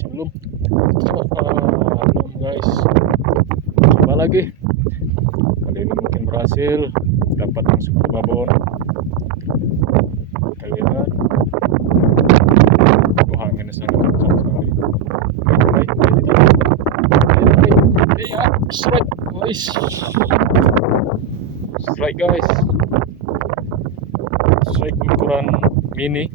belum. Belum guys, coba lagi. Kali ini mungkin berhasil dapat masuk ke babon. Kita lihat. Wah, anginnya sangat kencang sekali. Iya, strike guys. Strike guys. Strike ukuran mini.